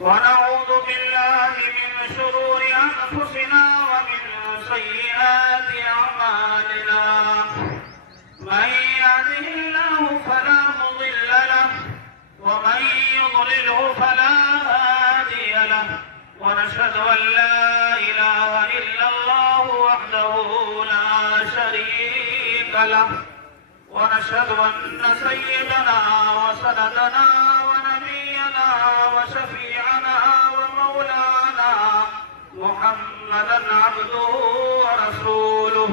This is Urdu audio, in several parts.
ونعوذ بالله من شرور أنفسنا ومن سيئات أعمالنا من يهده الله فلا مضل له ومن يضلله فلا هادي له ونشهد أن لا إله إلا الله وحده لا شريك له ونشهد أن سيدنا وسندنا ونبينا وشفيعنا ومولانا محمدا عبده ورسوله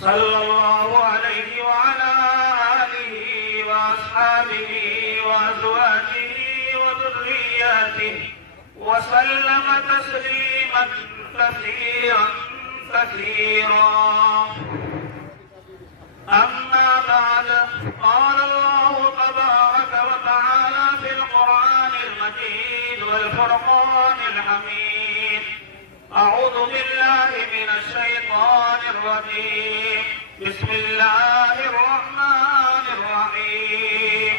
صلى الله عليه وعلى آله وأصحابه وأزواجه وذرياته وسلم تسليما كثيرا كثيرا. أما بعد قال الله تبارك وتعالى في القرآن المجيد والفرقان الحميد أعوذ بالله من الشيطان الرجيم بسم الله الرحمن الرحيم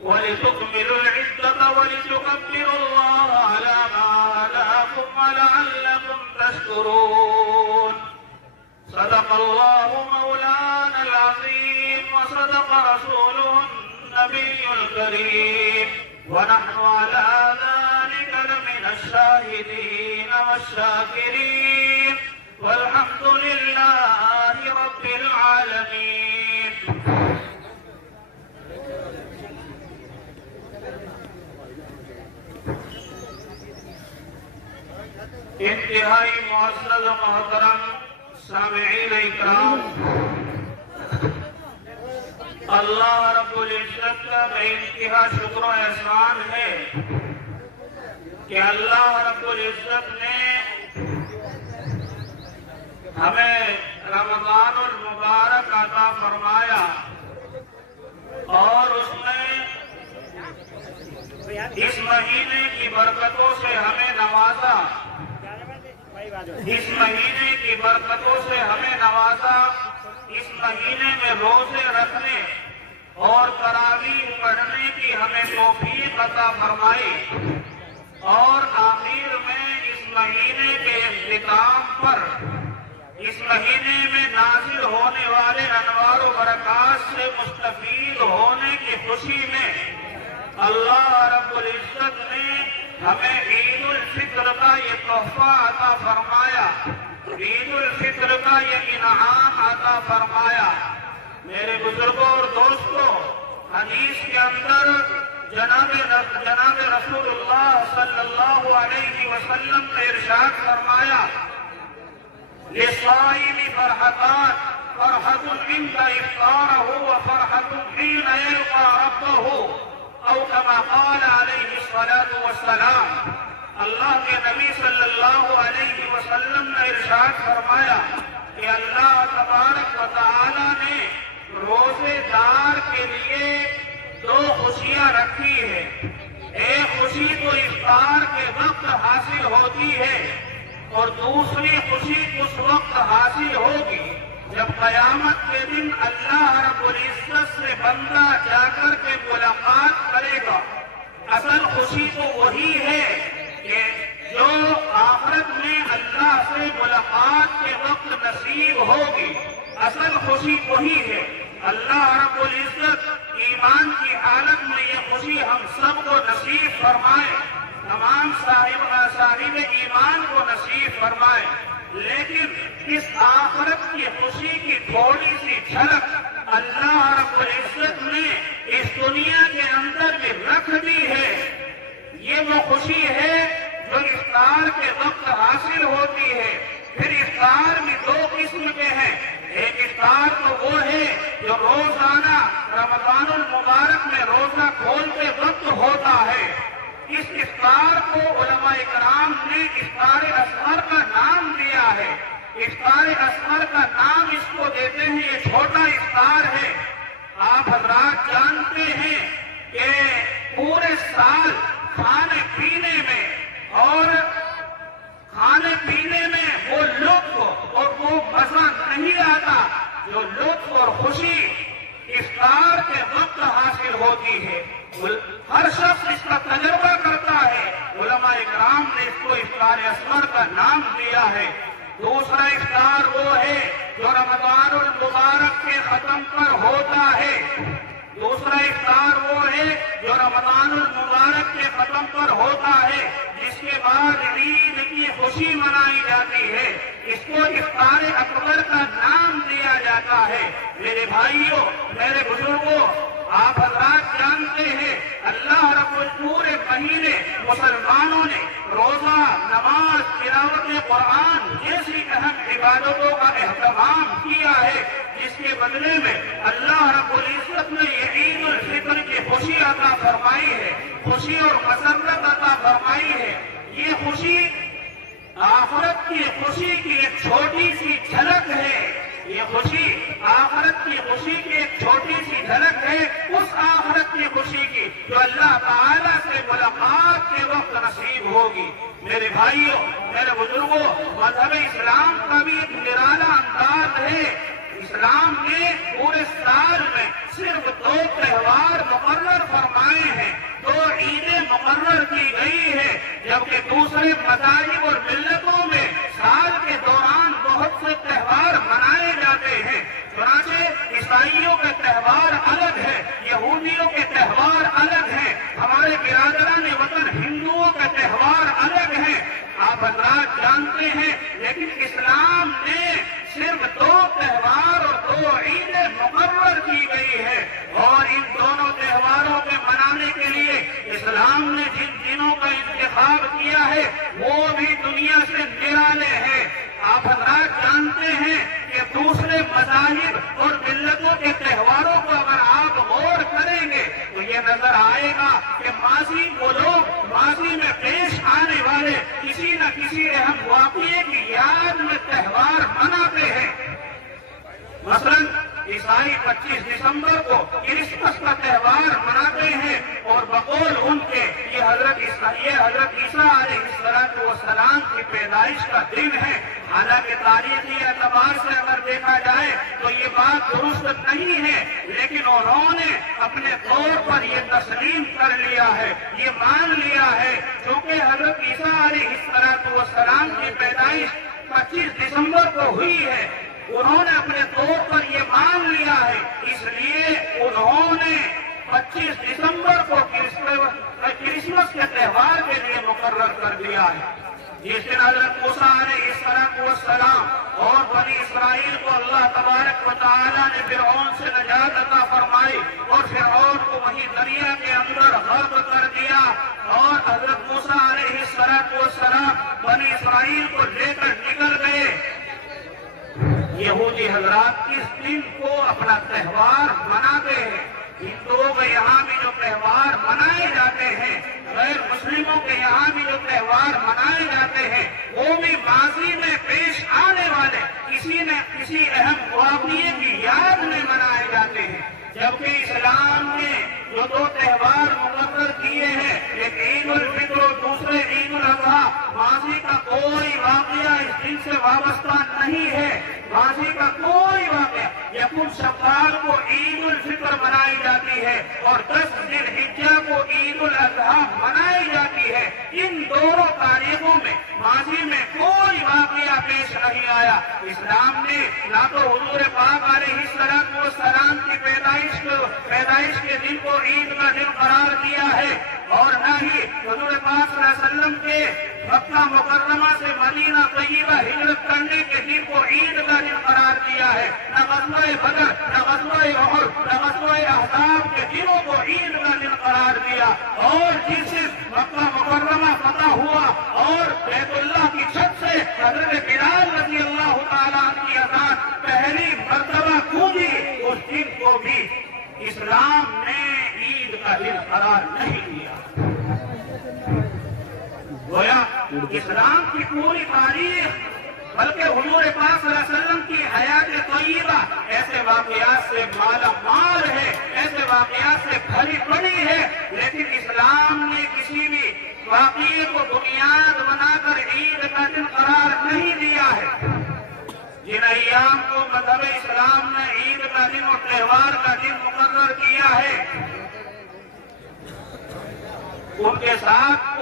ولتكملوا العدة ولتكبروا الله على ما هداكم ولعلكم تشكرون. صدق الله مولانا العظيم وصدق رسوله النبي الكريم ونحن على ذلك لمن الشاهدين والشاكرين والحمد لله رب العالمين. انتہائی معزز و محترم سامعین اکرام، اللہ رب العزت کا بے انتہا شکر و احسان ہے کہ اللہ رب العزت نے ہمیں رمضان المبارک عطا فرمایا اور اس میں اس مہینے کی برکتوں سے ہمیں نوازا، اس مہینے کی برکتوں سے ہمیں نوازا، اس مہینے میں روزے رکھنے اور تراویح پڑھنے کی ہمیں توفیق عطا فرمائی اور آخر میں اس مہینے کے اختتام پر اس مہینے میں نازل ہونے والے انوار و برکات سے مستفید ہونے کی خوشی میں اللہ رب العزت نے ہمیں عید الفطر کا یہ تحفہ عطا فرمایا، عید الفطر کا یہ انعام عطا فرمایا. میرے بزرگوں اور دوستوں، حدیث کے اندر جناب رسول اللہ صلی اللہ علیہ وسلم نے ارشاد فرمایا للصائم فرحتان فرحة عند إفطاره وفرحة حين يلقى ربه او كما قال علیہ الصلاة والسلام. اللہ کے نبی صلی اللہ علیہ وسلم نے ارشاد فرمایا کہ اللہ تبارک و تعالی نے روزے دار کے لیے دو خوشیاں رکھی ہیں. ایک خوشی تو افطار کے وقت حاصل ہوتی ہے اور دوسری خوشی اس وقت حاصل ہوگی جب قیامت کے دن اللہ رب العزت سے بندہ جا کر کے ملاقات کرے گا. اصل خوشی تو وہی ہے کہ جو آخرت میں اللہ سے ملاقات کے وقت نصیب ہوگی، اصل خوشی وہی ہے. اللہ رب العزت ایمان کی حالت میں یہ خوشی ہم سب کو نصیب فرمائے، تمام صاحب ایمان کو نصیب فرمائے. لیکن اس آخرت کی خوشی کی تھوڑی سی جھلک اللہ رب العزت نے اس دنیا کے اندر بھی رکھ دی ہے. یہ وہ خوشی ہے جو افطار کے وقت حاصل ہوتی ہے. پھر افطار میں دو قسم کے ہیں. ایک افطار تو وہ ہے جو روزانہ رمضان المبارک میں روزہ کھولتے وقت ہوتا ہے. اس افطار کو علماء کرام نے افطار اصغر کا نام دیا ہے. افطار اصغر کا نام اس کو دیتے ہیں، یہ چھوٹا افطار ہے. آپ حضرات جانتے ہیں کہ پورے سال کھانے پینے میں اور کھانے پینے میں وہ لطف اور وہ مزہ نہیں آتا جو لطف اور خوشی افطار کے وقت حاصل ہوتی ہے. ہر شخص اس کا تجربہ کر المبارک کے ختم پر ہوتا ہے، جس کے بعد عید کی خوشی منائی جاتی ہے، اس کو افطار اکبر کا نام دیا جاتا ہے۔ میرے بھائیوں، میرے بزرگوں، آپ حضرات جانتے ہیں اللہ رب پورے مہینے مسلمانوں نے روزہ، نماز، تلاوت قرآن جیسی اہم عبادتوں کا اہتمام کیا ہے، جس کے بدلے میں اللہ رب العزت نے یہ عید الفطر کی خوشی عطا فرمائی ہے، خوشی اور مسرت عطا فرمائی ہے۔ یہ خوشی آخرت کی خوشی کی ایک چھوٹی سی جھلک ہے، یہ خوشی آخرت کی خوشی کی ایک چھوٹی سی جھلک ہے، اس آخرت کی خوشی کی جو اللہ تعالیٰ سے ملاقات کے وقت نصیب ہوگی۔ میرے بھائیوں، میرے بزرگوں، مذہب اسلام کا بھی ایک نرالا انداز ہے۔ اسلام نے پورے سال میں صرف 2 تہوار مقرر فرمائے ہیں، 2 عیدیں مقرر کی گئی ہے، جبکہ دوسرے مذاہب اور ملتوں میں سال کے دوران بہت سے تہوار منائے جاتے ہیں۔ چنانچہ عیسائیوں کے تہوار الگ ہے، یہودیوں کے تہوار الگ ہیں، ہمارے برادران وطن ہندوؤں کے تہوار الگ ہیں، آپ حضرات جانتے ہیں۔ لیکن اسلام نے صرف 2 تہوار اور 2 عیدیں مقرر کی گئی ہے، اور ان دونوں تہواروں کے منانے کے لیے اسلام نے جن دنوں کا انتخاب کیا ہے وہ بھی دنیا سے نرالے ہیں۔ آپ حضرات جانتے ہیں کہ دوسرے مذاہب اور ملتوں کے تہواروں کو اگر آپ غور کریں گے تو یہ نظر آئے گا کہ ماضی وہ لوگ ماضی میں پیش آنے والے کسی نہ کسی اہم واقعے کی یاد میں تہوار مناتے ہیں۔ مثلاً عیسائی 25 دسمبر کو کرسمس کا تہوار مناتے ہیں، اور بقول ان کے یہ حضرت عیسیٰ علیہ السلام کی پیدائش کا دن ہے۔ حالانکہ تاریخی اعتبار سے اگر دیکھا جائے تو یہ بات درست نہیں ہے، لیکن انہوں نے اپنے طور پر یہ تسلیم کر لیا ہے، یہ مان لیا ہے، چونکہ حضرت عیسیٰ علیہ السلام کی پیدائش 25 دسمبر کو ہوئی ہے، انہوں نے اپنے طور پر یہ مان لیا ہے، اس لیے انہوں نے 25 دسمبر کو کرسمس کے تہوار کے لیے مقرر کر دیا ہے۔ جس دن حضرت موسیٰ علیہ السلام اور بنی اسرائیل کو اللہ تبارک و تعالیٰ نے فرعون سے نجات عطا فرمائی اور فرعون کو وہی دریا کے اندر غرق کر دیا، اور حضرت موسیٰ علیہ السلام بنی اسرائیل کو لے کر نکل گئے۔ یہودی حضرات اس دن کو اپنا تہوار مناتے ہیں۔ ہندوؤں کے یہاں بھی جو تہوار منائے جاتے ہیں، غیر مسلموں کے یہاں بھی جو تہوار منائے جاتے ہیں، وہ بھی ماضی میں پیش آنے والے کسی نہ کسی اہم واقعے کی یاد میں منائے جاتے ہیں۔ جبکہ اسلام نے جو 2 تہوار مقرر کیے ہیں، ایک عید الفطر اور دوسرے عید الاضحیٰ، ماضی کا کوئی واقعہ اس دن سے وابستہ نہیں ہے، ماضی کا کوئی واقعہ۔ یکم شوال کو عید الفطر منائی جاتی ہے اور 10 ذی الحجہ کو عید الاضحیٰ منائی جاتی ہے۔ ان دونوں تاریخوں میں ماضی میں کوئی واقعہ پیش نہیں آیا۔ اسلام نے نہ تو حضور پاک علیہ السلام کی پیدائش کے دن کو عید کا دن قرار دیا ہے، اور نہ ہی حضور پاک صلی اللہ علیہ وسلم کے مکہ مکرمہ سے مدینہ طیبہ ہجرت کرنے کے دن کو عید کا دن قرار دیا ہے۔ نہ غزوہ بدر، نہ غزوہ احد، نہ غزوہ احزاب کے دنوں کو عید کا دن قرار دیا، اور جس مکہ مکرمہ فتح ہوا اور بیت اللہ کی چھت سے حضرت بلال رضی اللہ تعالیٰ عنہ کی اذان پہلی مرتبہ گونجی، اس دن کو بھی اسلام نے عید کا دن قرار نہیں دیا۔ گویا اسلام کی پوری تاریخ بلکہ حضور پاک صلی اللہ علیہ وسلم کی حیات طیبہ ایسے واقعات سے مالا مال ہے، ایسے واقعات سے بھری پڑی ہے، لیکن اسلام نے کسی بھی واقعے کو بنیاد بنا کر عید کا دن قرار نہیں دیا ہے۔ جن ایام کو مذہب اسلام نے عید کا دن اور تہوار کا دن مقرر کیا ہے، ان کے ساتھ